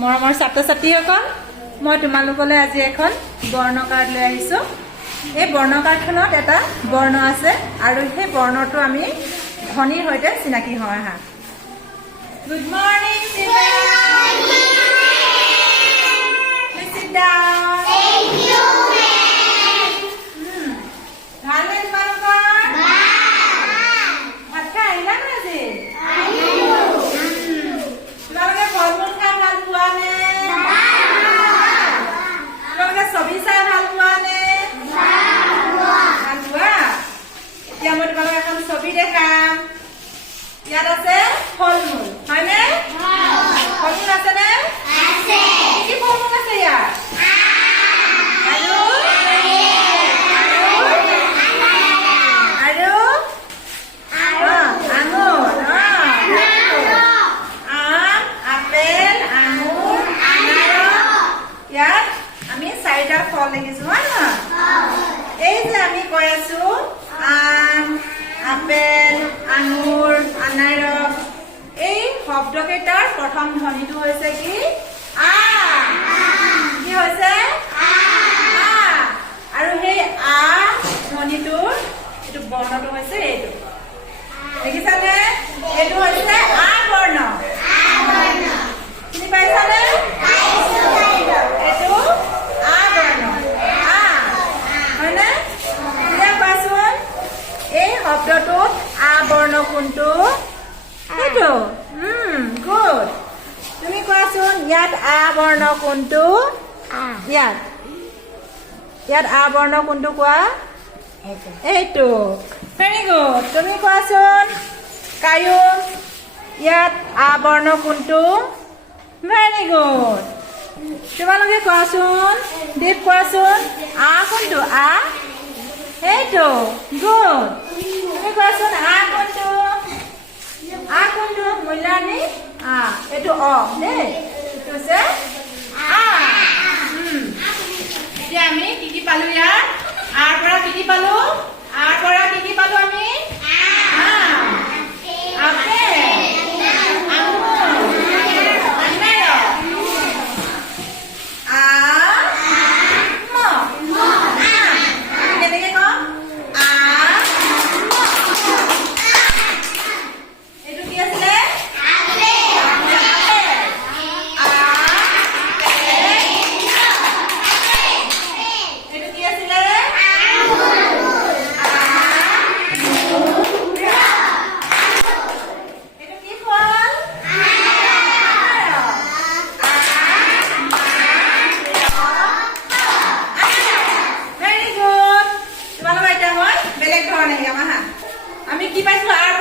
মৰমৰ ছাত্ৰ-ছাত্ৰীসকল, মই তোমালোকলৈ আজি এখন বৰ্ণ কাৰ্ড লৈ আহিছোঁ। এই বৰ্ণ কাৰ্ডখনত এটা বৰ্ণ আছে আৰু সেই বৰ্ণটো আমি ধ্বনিৰ সৈতে চিনাকি হওঁ আহা। Good morning children. Please sit down. Thank you, ma'am. ভালনে তোমালোকৰ? ভাত খাই আহিলা নে আজি? তোমালোকে ফল-মূল খাই ভাল পোৱা নে? তোমালোকে ছবি চাই ভাল পোৱা নে? ভাল পোৱা? এতিয়া মই তোমালোকক এখন ছবি দেখাম। ইয়াত আছে ফল-মূল, হয়নে? ফল-মূল আছেনে? কি ফল-মূল আছে ইয়াত? আৰু আঙুৰ, আম, আপেল, আঙুৰ, আনাৰস। ইয়াত আমি 4টা ফল দেখিছো, হয় নহয়? এই যে আমি কৈ আছো আম, আপেল, আঙুৰ, আনাৰস, এই শব্দকেইটাৰ প্ৰথম ধ্বনিটো হৈছে কি? আ। কি হৈছে? আৰু সেই আ ধ্বনিটোৰ এইটো বৰ্ণটো হৈছে এইটো, দেখিছানে? এইটো হৈছে আ বৰ্ণ। চিনি পাইছানে? এইটো আ বৰ্ণ, আ, হয়নে? এতিয়া কোৱাচোন, এই শব্দটোত আ বৰ্ণ কোনটো? সেইটো। গুড। তুমি কোৱাচোন, ইয়াত আ বৰ্ণ কোনটো? ইয়াত আ বৰ্ণ কোনটো কোৱা? এইটো। Very good. তুমি কোৱাচোন কায়ুম, ইয়াত আ বৰ্ণ কোনটো? Very good. তোমালোকে কোৱাচোন, দীপ কোৱাচোন, আ কোনটো? আ, সেইটো। গুড। তুমি কোৱাচোন আ কোনটো? আ কোনটো? মূল্যানী, আ, এইটো অ দেই, এইটো হৈছে আ। এতিয়া আমি কি পালো ইয়াত? আৰ পৰা কি পালো? আৰ পৰা কি পালো আমি? আম, আপেল, আঙুৰ, আনাৰস, আম, কেনেকে কম? আম। এইটো কি আছিলে? এইটো কি আছিলে? এইটো কি ফল? Very good. তোমালোকৰ এতিয়া মই বেলেগ ধৰণে গাম আহা। আমি কি পাইছো? আৰ